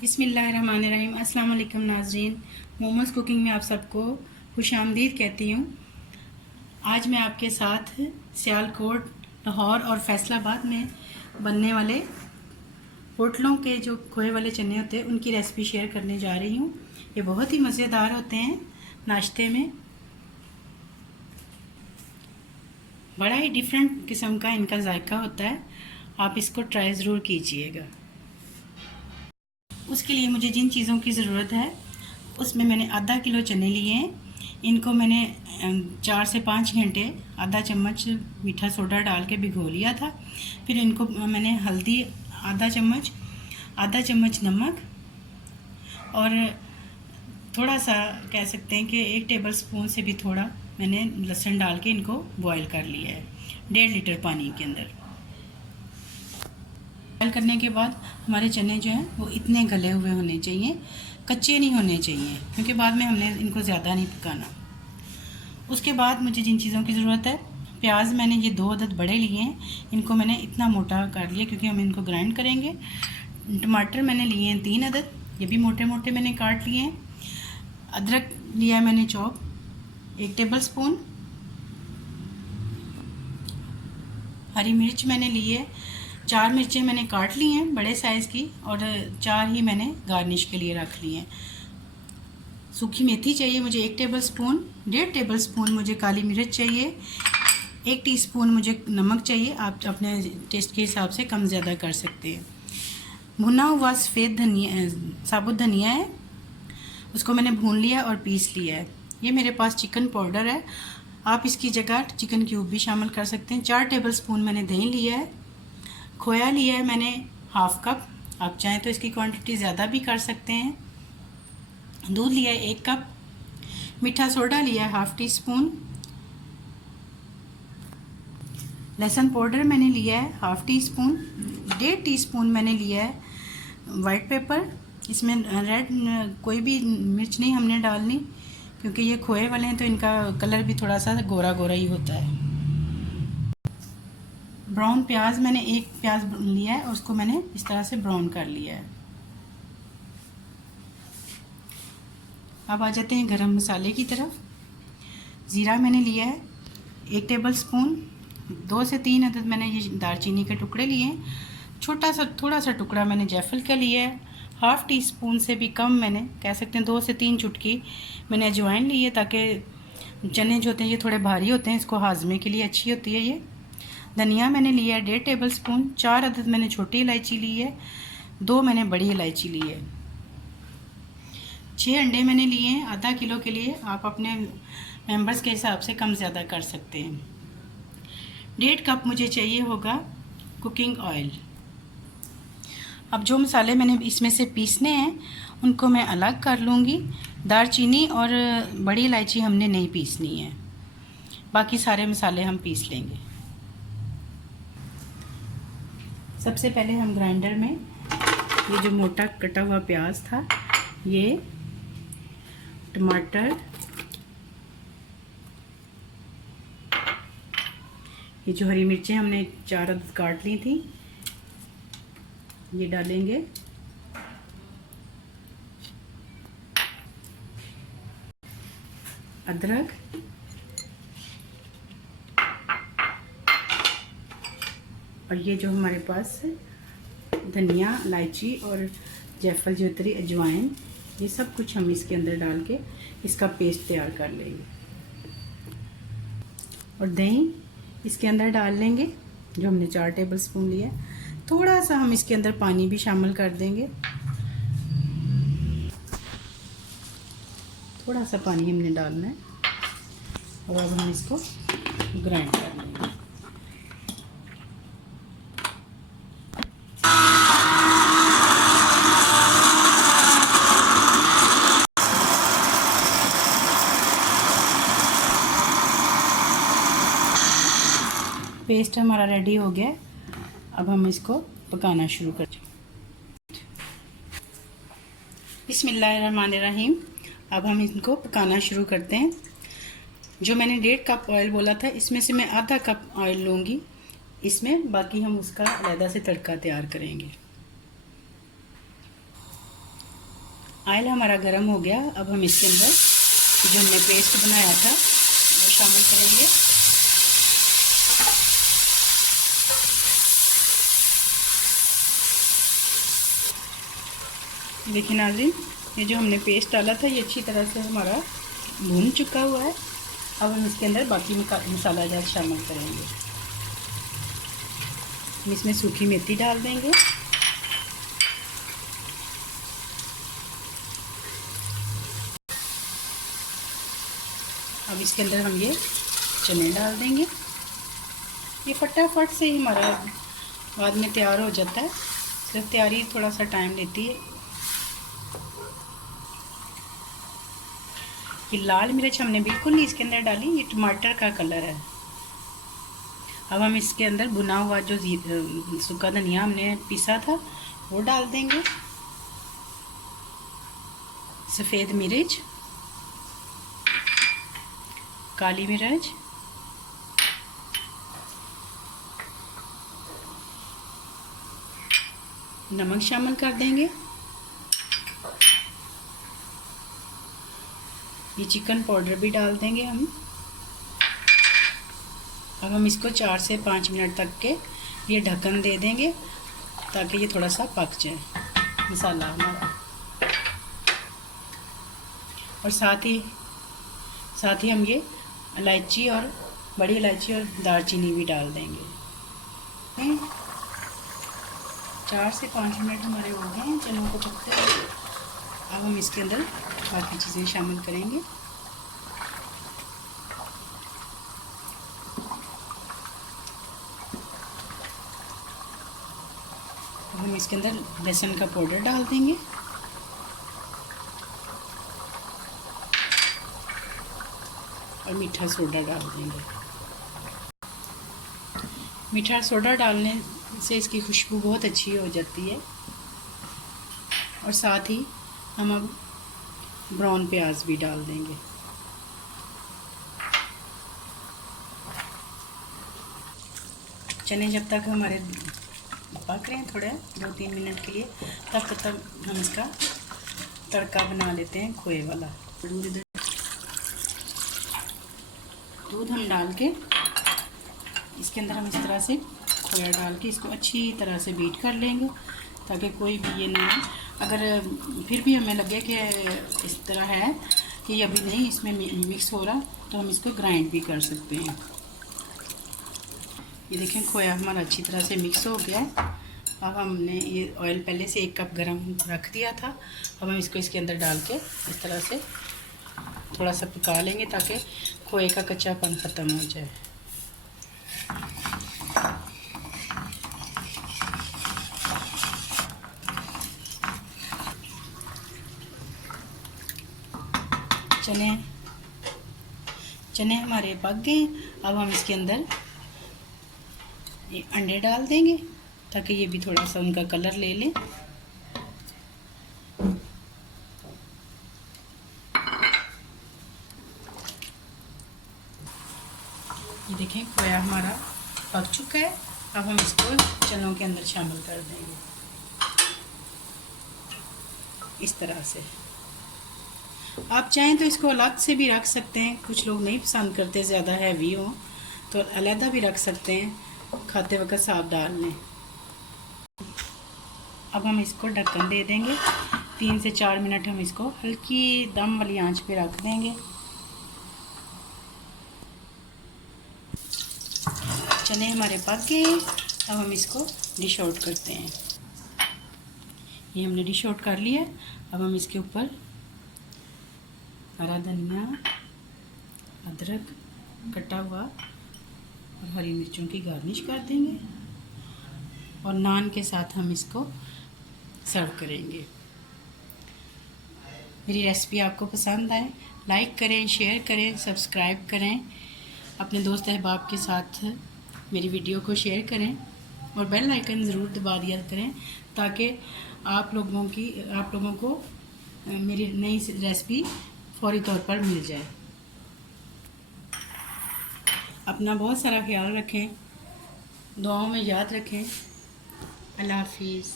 बिस्मिल्लाहिर्रहमानिर्रहीम। अस्सलाम वालेकुम नाज़रीन, मोमोज़ कुकिंग में आप सबको खुशामदीद कहती हूँ। आज मैं आपके साथ सियालकोट, लाहौर और फैसलाबाद में बनने वाले होटलों के जो खोए वाले चने होते हैं उनकी रेसिपी शेयर करने जा रही हूँ। ये बहुत ही मज़ेदार होते हैं, नाश्ते में बड़ा ही डिफरेंट किस्म का इनका जायका होता है। आप इसको ट्राई ज़रूर कीजिएगा। उसके लिए मुझे जिन चीज़ों की ज़रूरत है उसमें मैंने आधा किलो चने लिए हैं। इनको मैंने 4 से 5 घंटे आधा चम्मच मीठा सोडा डाल के भिगो लिया था। फिर इनको मैंने हल्दी आधा चम्मच नमक और थोड़ा सा कह सकते हैं कि 1 टेबल स्पून से भी थोड़ा मैंने लहसुन डाल के इनको बॉईल कर लिया है 1.5 लीटर पानी के अंदर। बॉयल करने के बाद हमारे चने जो हैं वो इतने गले हुए होने चाहिए, कच्चे नहीं होने चाहिए, क्योंकि बाद में हमने इनको ज़्यादा नहीं पकाना। उसके बाद मुझे जिन चीज़ों की ज़रूरत है, प्याज मैंने ये 2 अदद बड़े लिए हैं, इनको मैंने इतना मोटा कर लिया क्योंकि हम इनको ग्राइंड करेंगे। टमाटर मैंने लिए हैं 3 अदद, ये भी मोटे मोटे मैंने काट लिए हैं। अदरक लिया है मैंने चॉप 1 टेबल स्पून। हरी मिर्च मैंने ली है 4 मिर्चें मैंने काट ली हैं बड़े साइज़ की, और 4 ही मैंने गार्निश के लिए रख ली हैं। सूखी मेथी चाहिए मुझे 1 टेबल स्पून। 1.5 टेबल स्पून मुझे काली मिर्च चाहिए। 1 टीस्पून मुझे नमक चाहिए, आप अपने टेस्ट के हिसाब से कम ज़्यादा कर सकते हैं। भुना हुआ सफ़ेद धनिया, साबुत धनिया है, उसको मैंने भून लिया और पीस लिया है। ये मेरे पास चिकन पाउडर है, आप इसकी जगह चिकन क्यूब भी शामिल कर सकते हैं। 4 टेबल स्पून मैंने दही लिया है। खोया लिया है मैंने हाफ कप, आप चाहें तो इसकी क्वांटिटी ज़्यादा भी कर सकते हैं। दूध लिया है 1 कप। मीठा सोडा लिया है हाफ टी स्पून। लहसुन पाउडर मैंने लिया है हाफ टी स्पून। 1.5 टीस्पून मैंने लिया है वाइट पेपर। इसमें रेड कोई भी मिर्च नहीं हमने डालनी, क्योंकि ये खोए वाले हैं तो इनका कलर भी थोड़ा सा गोरा गोरा ही होता है। ब्राउन प्याज मैंने 1 प्याज लिया है और उसको मैंने इस तरह से ब्राउन कर लिया है। अब आ जाते हैं गरम मसाले की तरफ। ज़ीरा मैंने लिया है 1 टेबल स्पून। 2 से 3 अदद मैंने ये दालचीनी के टुकड़े लिए हैं। थोड़ा सा टुकड़ा मैंने जायफल का लिया है। हाफ़ टी स्पून से भी कम मैंने कह सकते हैं 2 से 3 चुटकी मैंने अजवाइन ली है, ताकि चने जो होते हैं ये थोड़े भारी होते हैं, इसको हाजमे के लिए अच्छी होती है ये। धनिया मैंने लिया है 1.5 टेबल स्पून। 4 अदद मैंने छोटी इलायची ली है, 2 मैंने बड़ी इलायची ली है। 6 अंडे मैंने लिए हैं आधा किलो के लिए, आप अपने मेंबर्स के हिसाब से कम ज़्यादा कर सकते हैं। 1.5 कप मुझे चाहिए होगा कुकिंग ऑयल। अब जो मसाले मैंने इसमें से पीसने हैं उनको मैं अलग कर लूँगी। दालचीनी और बड़ी इलायची हमने नहीं पीसनी है, बाकी सारे मसाले हम पीस लेंगे। सबसे पहले हम ग्राइंडर में ये जो मोटा कटा हुआ प्याज था, ये टमाटर, ये जो हरी मिर्चें हमने 4 अदद काट ली थी, ये डालेंगे। अदरक, और ये जो हमारे पास धनिया, इलायची और जायफल जोतरी, अजवाइन, ये सब कुछ हम इसके अंदर डाल के इसका पेस्ट तैयार कर लेंगे। और दही इसके अंदर डाल लेंगे जो हमने 4 टेबल स्पून लिया। थोड़ा सा हम इसके अंदर पानी भी शामिल कर देंगे, थोड़ा सा पानी हमने डालना है। और अब हम इसको ग्राइंड कर लेंगे। पेस्ट हमारा रेडी हो गया। अब हम इसको पकाना शुरू करते हैं। बिस्मिल्लाहिर्रहमानिर्रहीम। अब हम इनको पकाना शुरू करते हैं। जो मैंने 1.5 कप ऑयल बोला था, इसमें से मैं आधा कप ऑयल लूँगी इसमें, बाकी हम उसका अलग से तड़का तैयार करेंगे। ऑयल हमारा गर्म हो गया। अब हम इसके अंदर जो हमने पेस्ट बनाया था वो शामिल करेंगे। देखिए नाज़रीन, ये जो हमने पेस्ट डाला था ये अच्छी तरह से हमारा भून चुका हुआ है। अब हम इसके अंदर बाकी मसाला जात शामिल करेंगे। हम इसमें सूखी मेथी डाल देंगे, अब इसके अंदर हम ये चने डाल देंगे। ये फटाफट से ही हमारा बाद में तैयार हो जाता है, सिर्फ तैयारी थोड़ा सा टाइम लेती है। ये लाल मिर्च हमने बिल्कुल नहीं इसके अंदर डाली, ये टमाटर का कलर है। अब हम इसके अंदर भुना हुआ जो सूखा धनिया हमने पीसा था वो डाल देंगे, सफ़ेद मिर्च, काली मिर्च, नमक शामिल कर देंगे। ये चिकन पाउडर भी डाल देंगे हम। अब हम इसको 4 से 5 मिनट तक के ये ढक्कन दे देंगे ताकि ये थोड़ा सा पक जाए मसाला हमारा। और साथ ही हम ये इलायची और बड़ी इलायची और दालचीनी भी डाल देंगे। 4 से 5 मिनट हमारे हो गए हैं चनों को पकते हुए। अब हम इसके अंदर बाकी चीज़ें शामिल करेंगे। हम इसके अंदर लहसुन का पाउडर डाल देंगे और मीठा सोडा डाल देंगे। मीठा सोडा डालने से इसकी खुशबू बहुत अच्छी हो जाती है। और साथ ही हम अब ब्राउन प्याज भी डाल देंगे। चने जब तक हमारे पक रहे हैं थोड़े 2-3 मिनट के लिए, तब तक हम इसका तड़का बना लेते हैं खोए वाला। दूध हम डाल के इसके अंदर हम इस तरह से खोया डाल के इसको अच्छी तरह से बीट कर लेंगे ताकि कोई भी ये ना, अगर फिर भी हमें लगे कि इस तरह है कि ये अभी नहीं इसमें मिक्स हो रहा तो हम इसको ग्राइंड भी कर सकते हैं। ये देखें खोया हमारा अच्छी तरह से मिक्स हो गया है। अब हमने ये ऑयल पहले से 1 कप गरम रख दिया था। अब हम इसको इसके अंदर डाल के इस तरह से थोड़ा सा पका लेंगे ताकि खोए का कच्चापन ख़त्म हो जाए। चने हमारे पक गए। अब हम इसके अंदर ये अंडे डाल देंगे ताकि ये भी थोड़ा सा उनका कलर ले लें। ये देखें खोया हमारा पक चुका है। अब हम इसको चनों के अंदर शामिल कर देंगे इस तरह से। आप चाहें तो इसको अलग से भी रख सकते हैं, कुछ लोग नहीं पसंद करते ज़्यादा हैवी हो तो अलहदा भी रख सकते हैं, खाते वक्त साफ डाल लें। अब हम इसको ढक्कन दे देंगे। 3 से 4 मिनट हम इसको हल्की दम वाली आंच पे रख देंगे। चने हमारे पक गए। अब हम इसको डिश आउट करते हैं। ये हमने डिश आउट कर लिया। अब हम इसके ऊपर हरा धनिया, अदरक कटा हुआ और हरी मिर्चों की गार्निश कर देंगे और नान के साथ हम इसको सर्व करेंगे। मेरी रेसिपी आपको पसंद आए लाइक करें, शेयर करें, सब्सक्राइब करें, अपने दोस्त अहबाब के साथ मेरी वीडियो को शेयर करें और बेल आइकन ज़रूर दबा दिया करें ताकि आप लोगों को मेरी नई रेसिपी फौरी तौर पर मिल जाए। अपना बहुत सारा ख्याल रखें, दुआओं में याद रखें। अल्लाह हाफिज़।